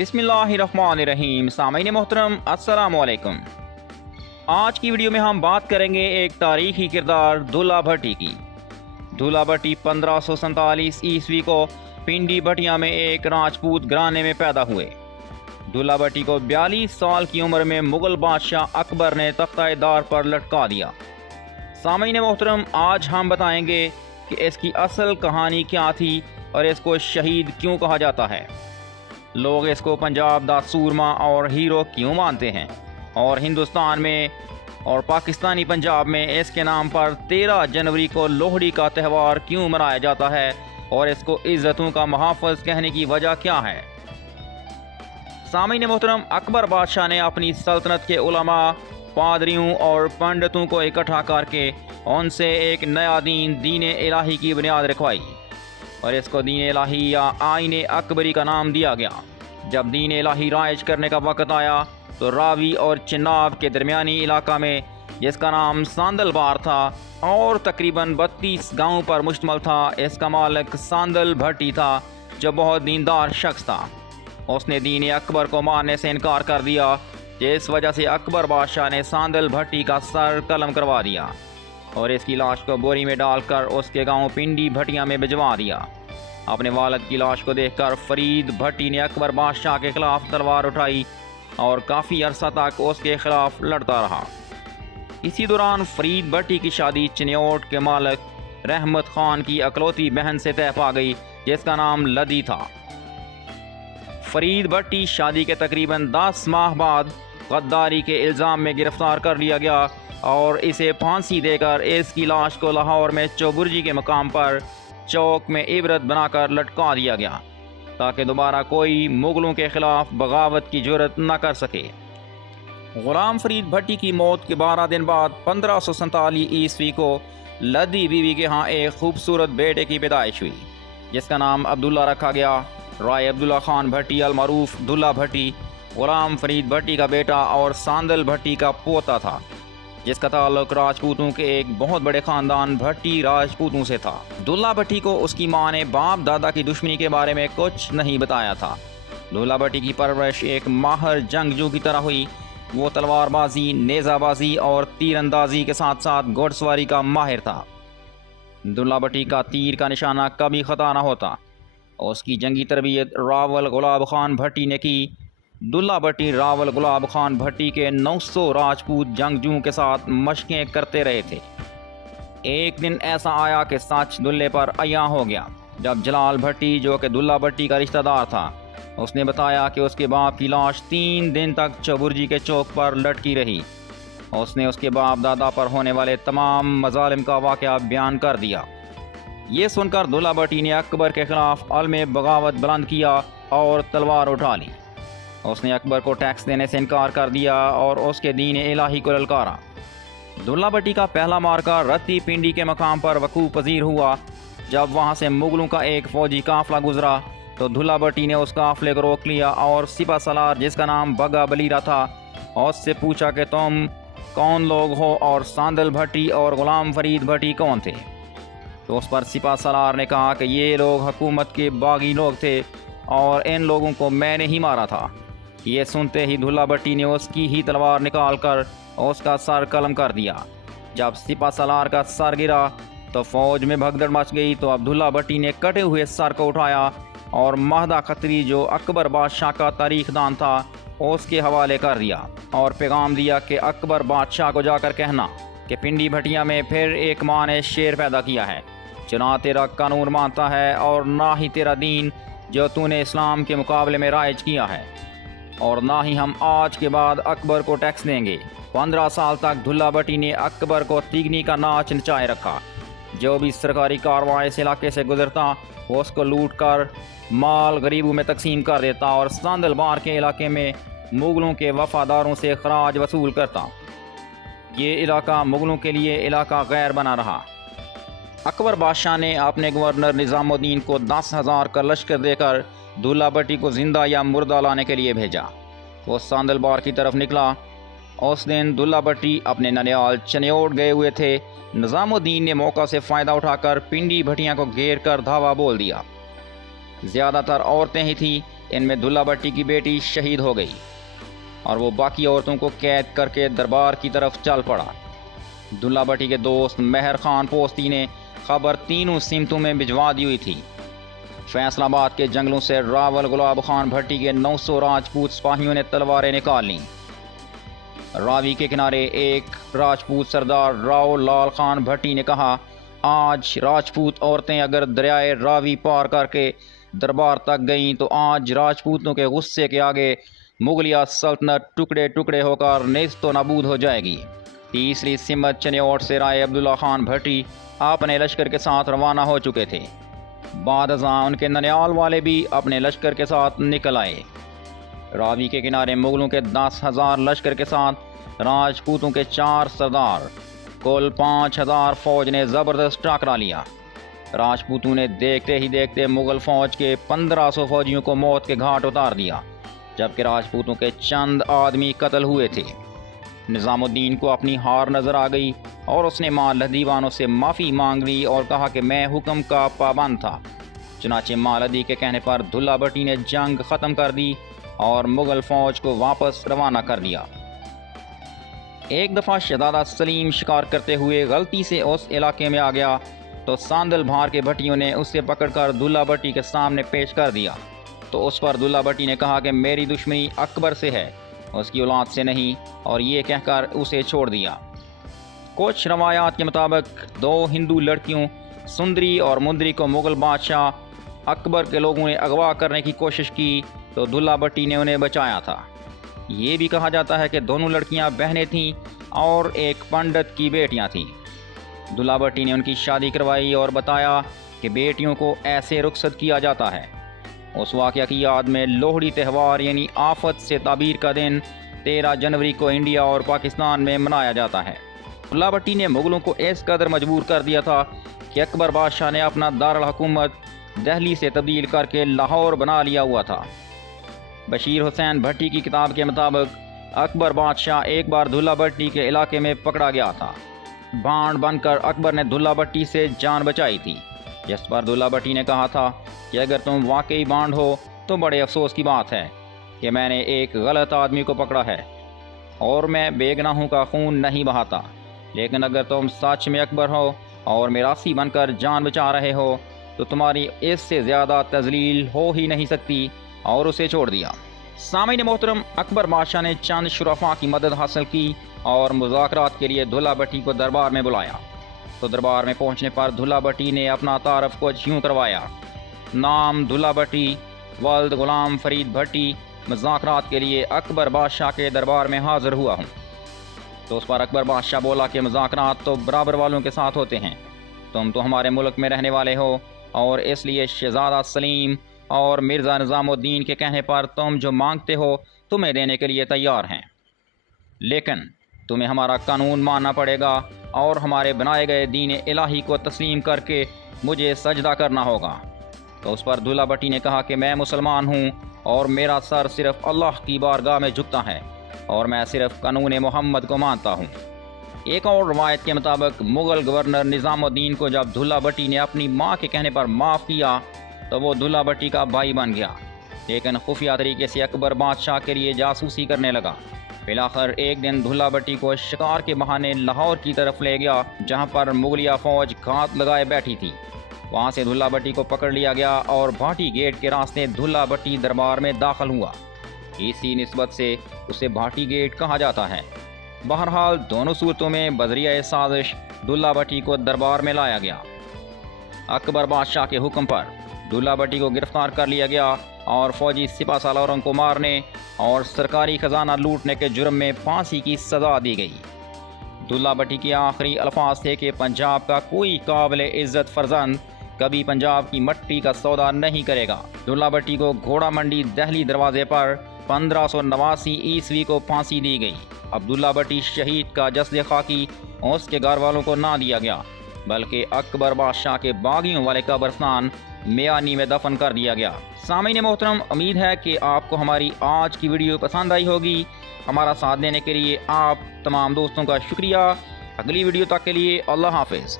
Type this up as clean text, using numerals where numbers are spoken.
बिस्मिल्लाहिर्रहमानिर्रहीम। सामीन मोहतरम अस्सलामु अलैकुम। आज की वीडियो में हम बात करेंगे एक तारीखी किरदार दुल्ला भट्टी की। दुल्ला भट्टी 1547 ईस्वी को पिंडी भटिया में एक राजपूत घराने में पैदा हुए। दुल्ला भट्टी को 42 साल की उम्र में मुग़ल बादशाह अकबर ने तख्ता-ए-दार पर लटका दिया। सामीन मोहतरम, आज हम बताएंगे कि इसकी असल कहानी क्या थी और इसको शहीद क्यों कहा जाता है। लोग इसको पंजाब दा सूरमा और हीरो क्यों मानते हैं और हिंदुस्तान में और पाकिस्तानी पंजाब में इसके नाम पर 13 जनवरी को लोहड़ी का त्यौहार क्यों मनाया जाता है और इसको इज़्ज़तों का मुहाफ़िज़ कहने की वजह क्या है। सामीन मोहतरम, अकबर बादशाह ने अपनी सल्तनत के उलमा, पादरियों और पंडितों को इकट्ठा करके उनसे एक नया दीन इलाही की बुनियाद रखवाई और इसको दीन इलाही या आईन अकबरी का नाम दिया गया। जब दीन इलाही राइज करने का वक़्त आया तो रावी और चिनाब के दरमियानी इलाका में, जिसका नाम सांदल बार था और तकरीबन 32 गाँव पर मुश्तमल था, इसका मालिक सांदल भट्टी था जो बहुत दीनदार शख्स था। उसने दीन अकबर को मारने से इनकार कर दिया, जिस वजह से अकबर बादशाह ने सांदल भट्टी का सर कलम करवा दिया और इसकी लाश को बोरी में डालकर उसके गांव पिंडी भटिया में भिजवा दिया। अपने वालिद की लाश को देखकर फरीद भट्टी ने अकबर बादशाह के खिलाफ तलवार उठाई और काफ़ी अरसा तक उसके खिलाफ लड़ता रहा। इसी दौरान फरीद भट्टी की शादी चिन्योट के मालिक रहमत खान की अकलौती बहन से तय पा गई, जिसका नाम लदी था। फरीद भट्टी शादी के तकरीबन 10 माह बाद गद्दारी के इल्ज़ाम में गिरफ्तार कर लिया गया और इसे फांसी देकर इसकी लाश को लाहौर में चौबुर्जी के मकाम पर चौक में इबरत बनाकर लटका दिया गया, ताकि दोबारा कोई मुग़लों के ख़िलाफ़ बगावत की जुर्रत न कर सके। ग़ुलाम फरीद भट्टी की मौत के 12 दिन बाद 1547 ईस्वी को लदी बीवी के यहाँ एक खूबसूरत बेटे की पैदाइश हुई, जिसका नाम अब्दुल्ला रखा गया। राय अब्दुल्ला खान भट्टी अल मरूफ दुल्ला भट्टी ग़ुलाम फरीद भट्टी का बेटा और सांदल भट्टी का पोता था, जिसका ताल्लुक राजपूतों के एक बहुत बड़े ख़ानदान भट्टी राजपूतों से था। दुल्ला भट्टी को उसकी माँ ने बाप दादा की दुश्मनी के बारे में कुछ नहीं बताया था। दुल्ला भट्टी की परवरिश एक माहिर जंगजू की तरह हुई। वो तलवारबाजी, नेज़ाबाजी और तीरंदाजी के साथ साथ घुड़सवारी का माहिर था। दुल्ला भट्टी का तीर का निशाना कभी ख़ता न होता। उसकी जंगी तरबियत रावल गुलाब खान भट्टी ने की। दुल्ला भट्टी रावल गुलाब खान भट्टी के 900 राजपूत जंगजुओं के साथ मशकें करते रहे थे। एक दिन ऐसा आया कि सच दुल्ले पर अया हो गया, जब जलाल भट्टी, जो कि दुल्ला भट्टी का रिश्तेदार था, उसने बताया कि उसके बाप की लाश 3 दिन तक चौबुर्जी के चौक पर लटकी रही। उसने उसके बाप दादा पर होने वाले तमाम मजालिम का वाक़या बयान कर दिया। ये सुनकर दुल्ला भट्टी ने अकबर के ख़िलाफ़ अलम बगावत बुलंद किया और तलवार उठा ली। उसने अकबर को टैक्स देने से इनकार कर दिया और उसके दीन इलाही को ललकारा। दुल्ला भट्टी का पहला मार्का रत्ती पिंडी के मकाम पर वकूफ़ पजीर हुआ। जब वहाँ से मुग़लों का एक फ़ौजी काफ़िला गुजरा तो दुल्ला भट्टी ने उस काफ़िले को रोक लिया और सिपा सलार, जिसका नाम बगा बलीरा था, उससे पूछा कि तुम कौन लोग हो और सांदल भट्टी और ग़ुलाम फरीद भट्टी कौन थे। तो उस पर सिपा सलार ने कहा कि ये लोग हुकूमत के बागी लोग थे और इन लोगों को मैंने ही मारा था। ये सुनते ही दुल्ला भट्टी ने उसकी ही तलवार निकाल कर उसका सर कलम कर दिया। जब सिपा सलार का सर गिरा तो फ़ौज में भगदड़ मच गई। तो अब्दुल्ला भट्टी ने कटे हुए सर को उठाया और महदा खत्री, जो अकबर बादशाह का तारीखदान था, उसके हवाले कर दिया और पैगाम दिया कि अकबर बादशाह को जाकर कहना कि पिंडी भटिया में फिर एक माँ ने शेर पैदा किया है, जो ना तेरा कानून मानता है और ना ही तेरा दीन जो तूने इस्लाम के मुकाबले में राइज किया है, और ना ही हम आज के बाद अकबर को टैक्स देंगे। 15 साल तक दुल्ला भट्टी ने अकबर को तिगनी का नाच नचाए रखा। जो भी सरकारी कारवां इस इलाके से गुजरता वो उसको लूट कर माल गरीबों में तकसीम कर देता और सांदल बार के इलाके में मुग़लों के वफादारों से खराज वसूल करता। ये इलाका मुग़लों के लिए इलाका गैर बना रहा। अकबर बादशाह ने अपने गवर्नर निज़ामुद्दीन को 10,000 का लश्कर देकर दुल्ला भट्टी को ज़िंदा या मुर्दा लाने के लिए भेजा। वो सांदल बार की तरफ निकला। उस दिन दुल्ला भट्टी अपने ननियाल चिन्योट गए हुए थे। निज़ामुद्दीन ने मौका से फ़ायदा उठाकर पिंडी भटिया को घेर कर धावा बोल दिया। ज़्यादातर औरतें ही थीं, ان میں دلہ بھٹی کی بیٹی شہید ہو گئی اور وہ باقی عورتوں کو قید کر کے دربار کی طرف چل پڑا۔ دلہ بھٹی کے دوست مہر خان پوستی نے خبر تینوں سمتوں میں بھجوا دی ہوئی تھی۔ فیصل آباد کے جنگلوں سے راول گلاب خان بھٹی کے 900 راجپوت سپاہیوں نے تلواریں نکال لیں۔ راوی کے کنارے ایک راجپوت سردار راؤ لال خان بھٹی نے کہا، آج راجپوت عورتیں اگر دریائے راوی پار کر کے دربار تک گئیں تو آج راجپوتوں کے غصے کے آگے مغلیہ سلطنت ٹکڑے ٹکڑے ہو کر نیست و نابود ہو جائے گی۔ تیسری سمت چنیوٹ سے رائے عبداللہ خان بھٹی اپنے لشکر کے ساتھ روانہ ہو چکے تھے۔ بعد ازاں ان کے ننیال والے بھی اپنے لشکر کے ساتھ نکل آئے۔ راوی کے کنارے مغلوں کے 10,000 لشکر کے ساتھ راجپوتوں کے 4 سردار، کل 5,000 فوج نے زبردست ٹاکرا لیا۔ راجپوتوں نے دیکھتے ہی دیکھتے مغل فوج کے 1500 فوجیوں کو موت کے گھاٹ اتار دیا، جبکہ راجپوتوں کے چند آدمی قتل ہوئے تھے۔ نظام الدین کو اپنی ہار نظر آ گئی اور اس نے مال دیوانوں سے معافی مانگ لی اور کہا کہ میں حکم کا پابند تھا۔ چنانچہ مالدی کے کہنے پر دلہ بھٹی نے جنگ ختم کر دی اور مغل فوج کو واپس روانہ کر دیا۔ ایک دفعہ شہزادہ سلیم شکار کرتے ہوئے غلطی سے اس علاقے میں آ گیا تو ساندل بھار کے بھٹیوں نے اسے پکڑ کر دلہ بھٹی کے سامنے پیش کر دیا، تو اس پر دلہ بھٹی نے کہا کہ میری دشمنی اکبر سے ہے، اس کی اولاد سے نہیں، اور یہ کہہ کر اسے چھوڑ دیا۔ کچھ روایات کے مطابق 2 ہندو لڑکیوں سندری اور مندری کو مغل بادشاہ اکبر کے لوگوں نے اغوا کرنے کی کوشش کی تو دلہ بھٹی نے انہیں بچایا تھا۔ یہ بھی کہا جاتا ہے کہ دونوں لڑکیاں بہنیں تھیں اور ایک پنڈت کی بیٹیاں تھیں۔ دلہ بھٹی نے ان کی شادی کروائی اور بتایا کہ بیٹیوں کو ایسے رخصت کیا جاتا ہے۔ اس واقعہ کی یاد میں لوہڑی تہوار یعنی آفت سے تعبیر کا دن 13 جنوری کو انڈیا اور پاکستان میں منایا جاتا ہے۔ دلہ بھٹی نے مغلوں کو اس قدر مجبور کر دیا تھا کہ اکبر بادشاہ نے اپنا دارالحکومت دہلی سے تبدیل کر کے لاہور بنا لیا ہوا تھا۔ بشیر حسین بھٹی کی کتاب کے مطابق اکبر بادشاہ ایک بار دلہ بھٹی کے علاقے میں پکڑا گیا تھا۔ بانڈ بن کر اکبر نے دلہ بھٹی سے جان بچائی تھی، جس پر دلہ بھٹی نے کہا تھا کہ اگر تم واقعی بانڈ ہو تو بڑے افسوس کی بات ہے کہ میں نے ایک غلط آدمی کو پکڑا ہے اور میں بے گناہوں کا خون نہیں بہاتا، لیکن اگر تم سچ میں اکبر ہو اور میراثی بن کر جان بچا رہے ہو تو تمہاری اس سے زیادہ تذلیل ہو ہی نہیں سکتی، اور اسے چھوڑ دیا۔ سامعین محترم، اکبر بادشاہ نے چند شرفاء کی مدد حاصل کی اور مذاکرات کے لیے دلہ بھٹی کو دربار میں بلایا، تو دربار میں پہنچنے پر دلہ بھٹی نے اپنا تعارف کچھ یوں کروایا: نام دلہ بھٹی، ولد غلام فرید بھٹی، مذاکرات کے لیے اکبر بادشاہ کے دربار میں حاضر ہوا ہوں۔ تو اس پر اکبر بادشاہ بولا کہ مذاکرات تو برابر والوں کے ساتھ ہوتے ہیں، تم تو ہمارے ملک میں رہنے والے ہو اور اس لیے شہزادہ سلیم اور مرزا نظام الدین کے کہنے پر تم جو مانگتے ہو تمہیں دینے کے لیے تیار ہیں، لیکن تمہیں ہمارا قانون ماننا پڑے گا اور ہمارے بنائے گئے دین الہی کو تسلیم کر کے مجھے سجدہ کرنا ہوگا۔ تو اس پر دلہ بھٹی نے کہا کہ میں مسلمان ہوں اور میرا سر صرف اللہ کی بارگاہ میں جھکتا ہے اور میں صرف قانون محمد کو مانتا ہوں۔ ایک اور روایت کے مطابق مغل گورنر نظام الدین کو جب دلہ بھٹی نے اپنی ماں کے کہنے پر معاف کیا تو وہ دلہ بھٹی کا بھائی بن گیا، لیکن خفیہ طریقے سے اکبر بادشاہ کے لیے جاسوسی کرنے لگا۔ بالآخر ایک دن دلہ بھٹی کو شکار کے بہانے لاہور کی طرف لے گیا، جہاں پر مغلیہ فوج گھات لگائے بیٹھی تھی۔ وہاں سے دلہ بھٹی کو پکڑ لیا گیا اور بھاٹی گیٹ کے راستے دلہ بھٹی دربار میں داخل ہوا، اسی نسبت سے اسے بھاٹی گیٹ کہا جاتا ہے۔ بہرحال دونوں صورتوں میں بذریعہ سازش دلہ بھٹی کو دربار میں لایا گیا۔ اکبر بادشاہ کے حکم پر دلہ بھٹی کو گرفتار کر لیا گیا اور فوجی سپہ سالاروں کو مارنے اور سرکاری خزانہ لوٹنے کے جرم میں پھانسی کی سزا دی گئی۔ دلہ بھٹی کے آخری الفاظ تھے کہ پنجاب کا کوئی قابل عزت فرزند کبھی پنجاب کی مٹی کا سودا نہیں کرے گا۔ دلہ بھٹی کو گھوڑا منڈی دہلی دروازے پر 1589 عیسوی کو پھانسی دی گئی۔ عبداللہ بھٹی شہید کا جسد خاکی اس کے گھر والوں کو نہ دیا گیا، بلکہ اکبر بادشاہ کے باغیوں والے قبرستان میانی میں دفن کر دیا گیا۔ سامعین محترم، امید ہے کہ آپ کو ہماری آج کی ویڈیو پسند آئی ہوگی۔ ہمارا ساتھ دینے کے لیے آپ تمام دوستوں کا شکریہ۔ اگلی ویڈیو تک کے لیے اللہ حافظ۔